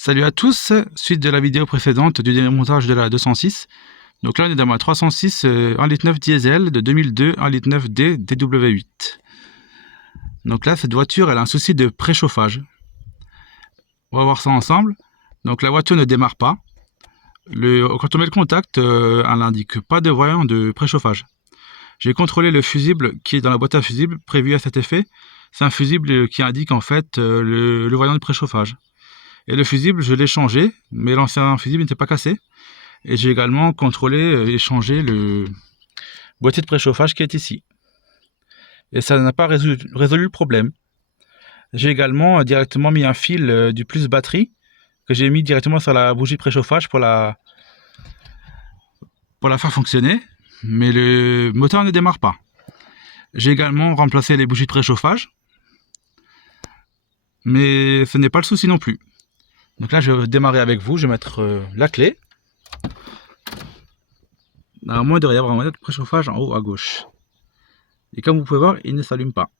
Salut à tous, suite de la vidéo précédente du démontage de la 206. Donc là on est dans ma 306 1,9 litre diesel de 2002 1,9 litre D DW8. Donc là cette voiture elle a un souci de préchauffage. On va voir ça ensemble. Donc la voiture ne démarre pas. Quand on met le contact, elle n'indique pas de voyant de préchauffage. J'ai contrôlé le fusible qui est dans la boîte à fusibles prévu à cet effet. C'est un fusible qui indique en fait le voyant de préchauffage. Et le fusible, je l'ai changé, mais l'ancien fusible n'était pas cassé. Et j'ai également contrôlé et changé le boîtier de préchauffage qui est ici. Et ça n'a pas résolu le problème. J'ai également directement mis un fil du plus batterie que j'ai mis directement sur la bougie de préchauffage pour la faire fonctionner. Mais le moteur ne démarre pas. J'ai également remplacé les bougies de préchauffage. Mais ce n'est pas le souci non plus. Donc là, je vais démarrer avec vous. Je vais mettre la clé. Normalement, il devrait y avoir un moteur de préchauffage en haut à gauche. Et comme vous pouvez voir, il ne s'allume pas.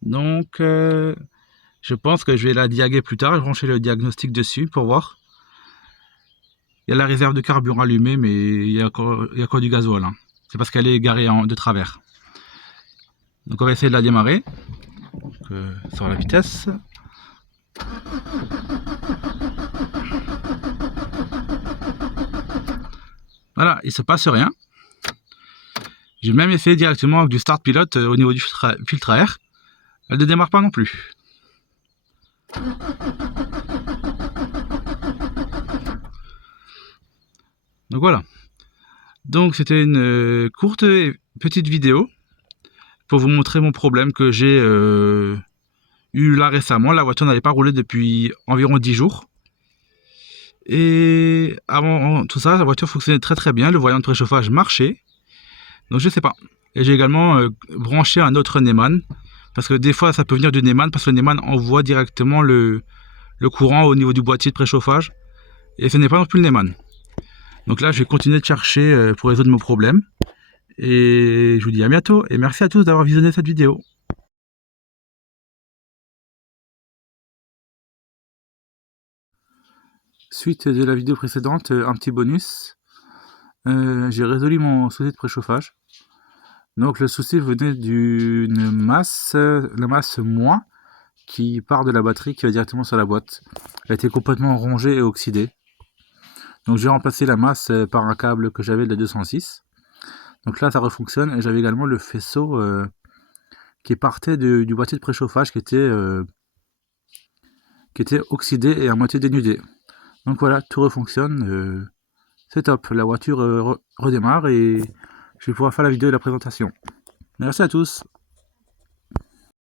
Donc, je pense que je vais la diaguer plus tard. Je vais brancher le diagnostic dessus pour voir. Il y a la réserve de carburant allumée, mais il y a encore du gasoil. Hein. C'est parce qu'elle est garée de travers. Donc on va essayer de la démarrer. Donc, sur la vitesse. Voilà, il ne se passe rien. J'ai même essayé directement avec du start pilote au niveau du filtre à air. Elle ne démarre pas non plus. Donc voilà. Donc c'était une courte et petite vidéo pour vous montrer mon problème que j'ai eu là récemment. La voiture n'avait pas roulé depuis environ 10 jours. Et avant tout ça, la voiture fonctionnait très bien. Le voyant de préchauffage marchait. Donc je sais pas. Et j'ai également branché un autre Neumann. Parce que des fois ça peut venir du Neumann. Parce que le Neumann envoie directement le courant au niveau du boîtier de préchauffage. Et ce n'est pas non plus le Neumann. Donc là je vais continuer de chercher pour résoudre mon problème. Et je vous dis à bientôt. Et merci à tous d'avoir visionné cette vidéo. Suite de la vidéo précédente, un petit bonus. J'ai résolu mon souci de préchauffage. Donc le souci venait d'une masse, la masse moins, qui part de la batterie qui va directement sur la boîte. Elle a été complètement rongée et oxydée. Donc j'ai remplacé la masse par un câble que j'avais de la 206. Donc là ça refonctionne et j'avais également le faisceau qui partait du boîtier de préchauffage qui était oxydé et à moitié dénudé. Donc voilà, tout refonctionne. C'est top, la voiture redémarre et je vais pouvoir faire la vidéo et la présentation. Merci à tous.